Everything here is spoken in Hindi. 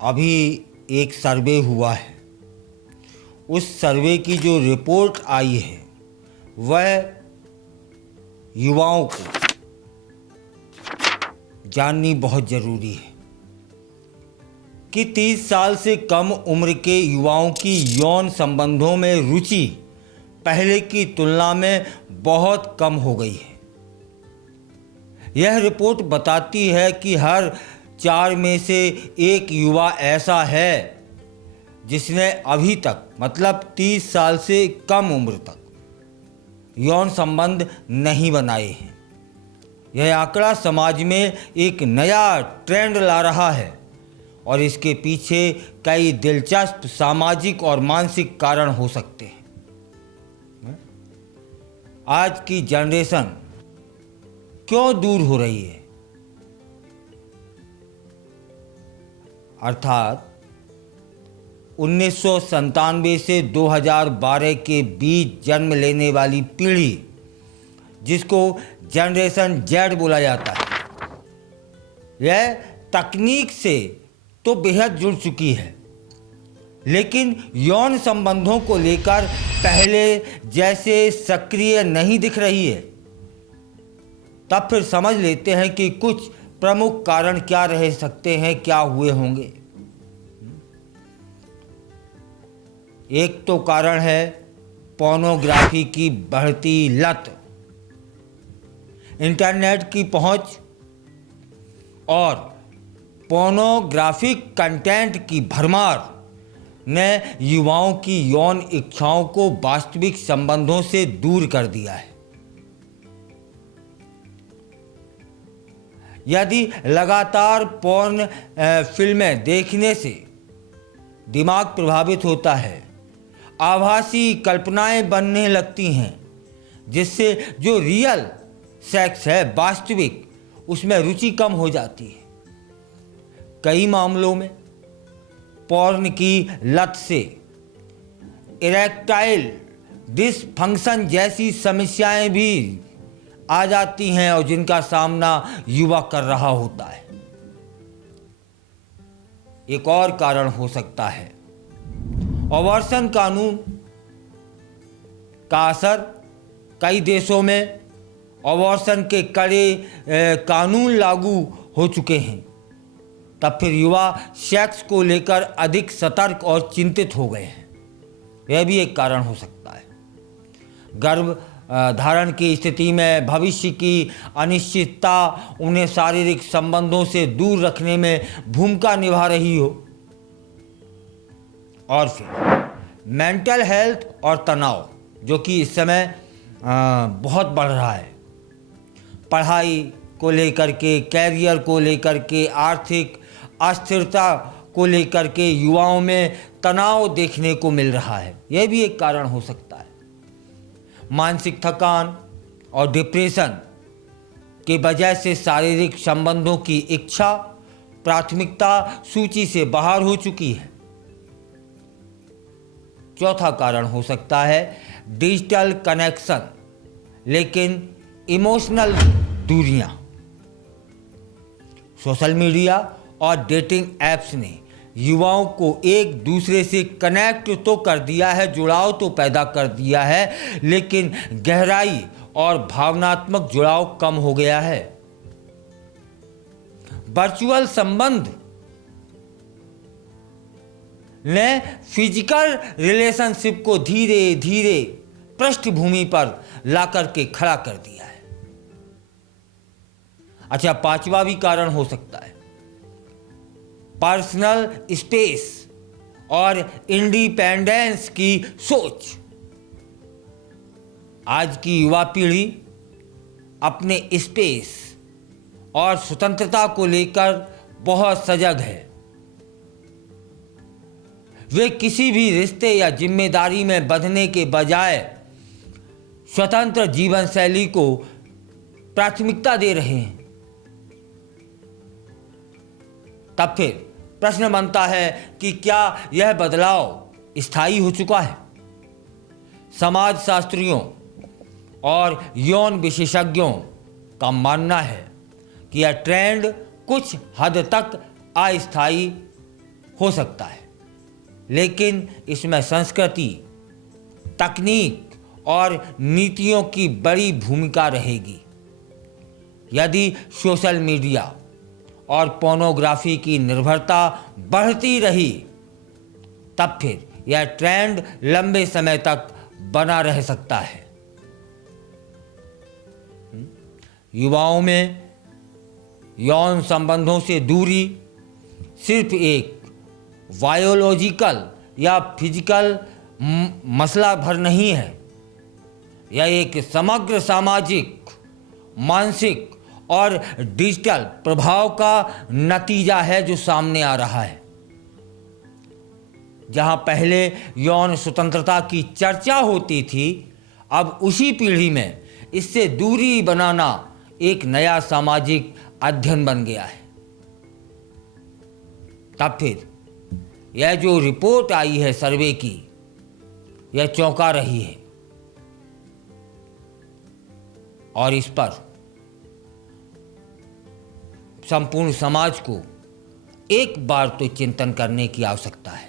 अभी एक सर्वे हुआ है। उस सर्वे की जो रिपोर्ट आई है वह युवाओं को जाननी बहुत ज़रूरी है कि 30 साल से कम उम्र के युवाओं की यौन संबंधों में रुचि पहले की तुलना में बहुत कम हो गई है। यह रिपोर्ट बताती है कि हर 4 में से एक युवा ऐसा है जिसने अभी तक मतलब 30 साल से कम उम्र तक यौन संबंध नहीं बनाए हैं। यह आंकड़ा समाज में एक नया ट्रेंड ला रहा है और इसके पीछे कई दिलचस्प सामाजिक और मानसिक कारण हो सकते हैं। आज की जनरेशन क्यों दूर हो रही है? अर्थात 1997 से 2012 के बीच जन्म लेने वाली पीढ़ी, जिसको जनरेशन जेड बोला जाता है, यह तकनीक से तो बेहद जुड़ चुकी है, लेकिन यौन संबंधों को लेकर पहले जैसे सक्रिय नहीं दिख रही है। तब फिर समझ लेते हैं कि कुछ प्रमुख कारण क्या रह सकते हैं, क्या हुए होंगे। एक तो कारण है पोर्नोग्राफी की बढ़ती लत। इंटरनेट की पहुंच और पोर्नोग्राफिक कंटेंट की भरमार ने युवाओं की यौन इच्छाओं को वास्तविक संबंधों से दूर कर दिया है। यदि लगातार पोर्न फिल्में देखने से दिमाग प्रभावित होता है, आभासी कल्पनाएं बनने लगती हैं, जिससे जो रियल सेक्स है, वास्तविक, उसमें रुचि कम हो जाती है। कई मामलों में पोर्न की लत से इरेक्टाइल डिसफंक्शन जैसी समस्याएं भी आ जाती हैं और जिनका सामना युवा कर रहा होता है। एक और कारण हो सकता है अबॉर्शन कानून का असर। कई देशों में अबॉर्शन के कड़े कानून लागू हो चुके हैं। तब फिर युवा सेक्स को लेकर अधिक सतर्क और चिंतित हो गए हैं। यह भी एक कारण हो सकता है। गर्भ धारण की स्थिति में भविष्य की अनिश्चितता उन्हें शारीरिक संबंधों से दूर रखने में भूमिका निभा रही हो। और फिर मेंटल हेल्थ और तनाव, जो कि इस समय बहुत बढ़ रहा है। पढ़ाई को लेकर के, कैरियर को लेकर के, आर्थिक अस्थिरता को लेकर के युवाओं में तनाव देखने को मिल रहा है। यह भी एक कारण हो सकता है। मानसिक थकान और डिप्रेशन के वजह से शारीरिक संबंधों की इच्छा प्राथमिकता सूची से बाहर हो चुकी है। चौथा कारण हो सकता है डिजिटल कनेक्शन, लेकिन इमोशनल दूरियां। सोशल मीडिया और डेटिंग ऐप्स ने युवाओं को एक दूसरे से कनेक्ट तो कर दिया है, जुड़ाव तो पैदा कर दिया है, लेकिन गहराई और भावनात्मक जुड़ाव कम हो गया है। वर्चुअल संबंध ने फिजिकल रिलेशनशिप को धीरे धीरे पृष्ठभूमि पर लाकर के खड़ा कर दिया है। अच्छा, पांचवा भी कारण हो सकता है पर्सनल स्पेस और इंडिपेंडेंस की सोच। आज की युवा पीढ़ी अपने स्पेस और स्वतंत्रता को लेकर बहुत सजग है। वे किसी भी रिश्ते या जिम्मेदारी में बंधने के बजाय स्वतंत्र जीवन शैली को प्राथमिकता दे रहे हैं। तब फिर प्रश्न बनता है कि क्या यह बदलाव स्थायी हो चुका है? समाजशास्त्रियों और यौन विशेषज्ञों का मानना है कि यह ट्रेंड कुछ हद तक अस्थायी हो सकता है, लेकिन इसमें संस्कृति, तकनीक और नीतियों की बड़ी भूमिका रहेगी। यदि सोशल मीडिया और पोर्नोग्राफी की निर्भरता बढ़ती रही, तब फिर यह ट्रेंड लंबे समय तक बना रह सकता है। युवाओं में यौन संबंधों से दूरी सिर्फ एक बायोलॉजिकल या फिजिकल मसला भर नहीं है। यह एक समग्र सामाजिक, मानसिक और डिजिटल प्रभाव का नतीजा है जो सामने आ रहा है। जहां पहले यौन स्वतंत्रता की चर्चा होती थी, अब उसी पीढ़ी में इससे दूरी बनाना एक नया सामाजिक अध्ययन बन गया है। तब फिर यह जो रिपोर्ट आई है सर्वे की, यह चौंका रही है और इस पर संपूर्ण समाज को एक बार तो चिंतन करने की आवश्यकता है।